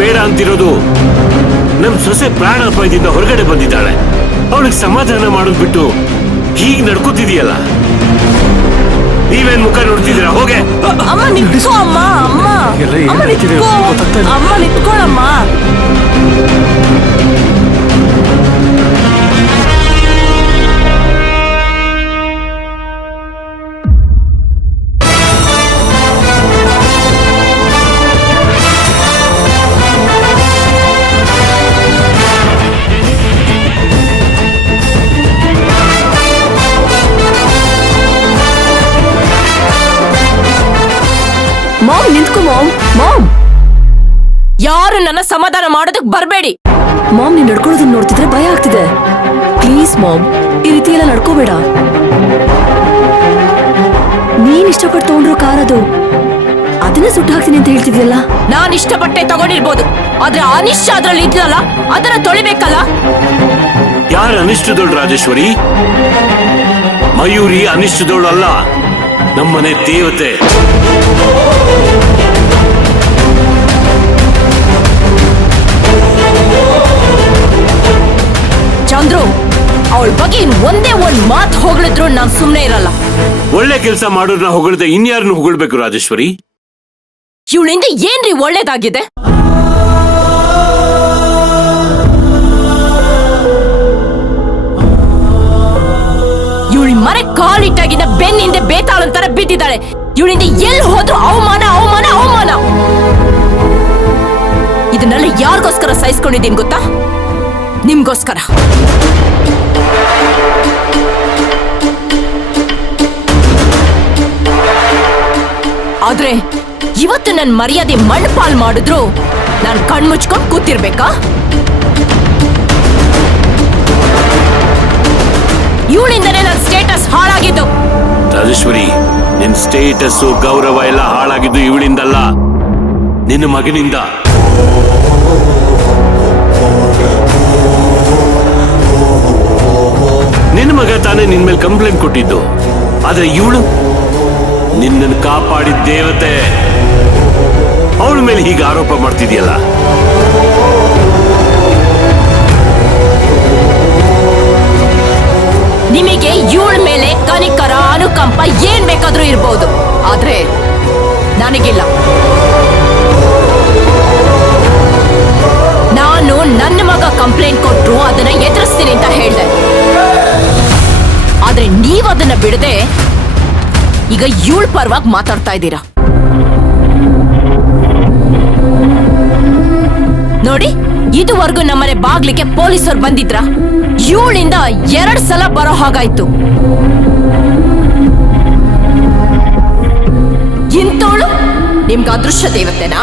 ಬೇಡ ಅಂತಿರೋದು ನಮ್ ಸೊಸೆ ಪ್ರಾಣಾಪಾಯದಿಂದ ಹೊರಗಡೆ ಬಂದಿದ್ದಾಳೆ. ಅವಳಿಗೆ ಸಮಾಧಾನ ಮಾಡೋದ್ ಬಿಟ್ಟು ಹೀಗ್ ನಡ್ಕೋತಿದೀಯಲ್ಲ. ನೀವೇನ್ ಮುಖ ನೋಡ್ತಿದ್ದೀರಾ? ಹೋಗೆ. ಅಮ್ಮ ನಿಂತ್ಕೋ ಅಮ್ಮ. ಅಮ್ಮ ಅಮ್ಮ ನಿಂತ್ಕೋ. ಅಮ್ಮ ನಿಂತ್ಕೊಳ್ಳಮ್ಮ. ಮಾಮ್ ನಿಂತ್ಕೋ. ಮಾಮ್ ಯಾರು ನನ್ನ ಸಮಾಧಾನ ಮಾಡೋದಕ್ ಬರ್ಬೇಡಿ. ಮಾಮ್ ನೀನ್ ನಡ್ಕೊಳ್ಳೋದನ್ನ ನೋಡ್ತಿದ್ರೆ ಭಯ ಆಗ್ತಿದೆ. ಪ್ಲೀಸ್ ಮಾಮ್, ಈ ರೀತಿ ಎಲ್ಲ ನಡ್ಕೋಬೇಡ. ನೀನ್ ಇಷ್ಟಪಟ್ಟು ತಗೊಂಡ್ರು ಕಾರ್ ಅದು, ಅದನ್ನೇ ಸುಟ್ಟು ಹಾಕ್ತೀನಿ ಅಂತ ಹೇಳ್ತಿದ್ಯಲ್ಲ. ನಾನ್ ಇಷ್ಟಪಟ್ಟೆ ತಗೊಂಡಿರ್ಬೋದು, ಆದ್ರೆ ಅನಿಷ್ಟ ಅದ್ರಲ್ಲಿ ಇದ್ಲಲ್ಲ, ಅದನ್ನ ತೊಳಿಬೇಕಲ್ಲ. ಯಾರು ಅನಿಷ್ಟದೋಳು ರಾಜೇಶ್ವರಿ? ಮಯೂರಿ ಅನಿಷ್ಟದೋಳು ಅಲ್ಲ, ನಮ್ಮನೆ ದೇವತೆ. ಚಂದ್ರು, ಅವಳ ಬಗ್ಗೆ ಒಂದೇ ಒಂದ್ ಮಾತು ಹೊಗಳಿದ್ರು ನಾನ್ ಸುಮ್ನೆ ಇರಲ್ಲ. ಒಳ್ಳೆ ಕೆಲಸ ಮಾಡೋರ್ನ ಹೊಗಳದೆ ಇನ್ಯಾರನ್ನು ಹೊಗಳ್ಬೇಕು ರಾಜೇಶ್ವರಿ? ಇವಳಿಂದ ಏನ್ರಿ ಒಳ್ಳೇದಾಗಿದೆ? ಇವಳಿ ಮರೆ ಕಾಲಿಟ್ಟಾಗಿಂದ ಬೆನ್ನಿಂದ ಬೇತಾಳಂತರ ಬಿದ್ದಿದ್ದಾಳೆ. ಇವಳಿಂದ ಎಲ್ಲಿ ಹೋದ್ರು ಅವಮಾನ ಅವಮಾನ ಅವಮಾನ. ಇದನ್ನೆಲ್ಲ ಯಾರಿಗೋಸ್ಕರ ಸಹಿಸ್ಕೊಂಡಿದ್ದೀನಿ ಗೊತ್ತಾ? ನಿಮ್ಗೋಸ್ಕರ. ಆದ್ರೆ ಇವತ್ತು ನನ್ ಮರ್ಯಾದೆ ಮಣ್ಣಪಾಲ್ ಮಾಡಿದ್ರು ನಾನ್ ಕಣ್ಮುಚ್ಕೊಂಡ್ ಕೂತಿರ್ಬೇಕಾ? ಇವಳಿಂದನೇ ನನ್ನ ಸ್ಟೇಟಸ್ ಹಾಳಾಗಿದ್ದು. ರಾಜೇಶ್ವರಿ, ನಿನ್ ಸ್ಟೇಟಸ್ ಗೌರವ ಎಲ್ಲ ಹಾಳಾಗಿದ್ದು ಇವಳಿಂದಲ್ಲ, ನಿನ್ನ ಮಗನಿಂದ. ನಿನ್ನ ಮಗ ತಾನೇ ನಿನ್ ಮೇಲೆ ಕಂಪ್ಲೇಂಟ್ ಕೊಟ್ಟಿದ್ದು. ಆದ್ರೆ ಇವಳು ನಿನ್ನನ್ನು ಕಾಪಾಡಿದ ದೇವತೆ, ಅವಳ ಮೇಲೆ ಹೀಗೆ ಆರೋಪ ಮಾಡ್ತಿದ್ಯಲ್ಲ. ನಿಮಗೆ ಇವಳ ಮೇಲೆ ಕನಿಕರ ಅನುಕಂಪ ಏನ್ ಬೇಕಾದ್ರೂ ಇರ್ಬೋದು, ಆದ್ರೆ ನನಗಿಲ್ಲ. ನಾನು ನನ್ನ ಮಗ ಕಂಪ್ಲೇಂಟ್ ಕೊಟ್ರು ಅದನ್ನ ಎದುರಿಸ್ತೀನಿ ಅಂತ ಹೇಳ್ದೆ. ಆದ್ರೆ ನೀವ್ ಅದನ್ನ ಬಿಡದೆ ಈಗ ಇವಳ ಪರವಾಗಿ ಮಾತಾಡ್ತಾ ಇದ್ದೀರಾ. ನೋಡಿ, ಇದುವರೆಗೂ ನಮ್ಮನೆ ಬಾಗ್ಲಿಗೆ ಪೊಲೀಸರು ಬಂದಿದ್ರ? ಇವಳಿಂದ 2 ಸಲ ಬರೋ ಹಾಗಾಯ್ತು. ಇಂತೋಳು ನಿಮ್ಗೆ ಅದೃಶ್ಯ ದೇವತೆನಾ?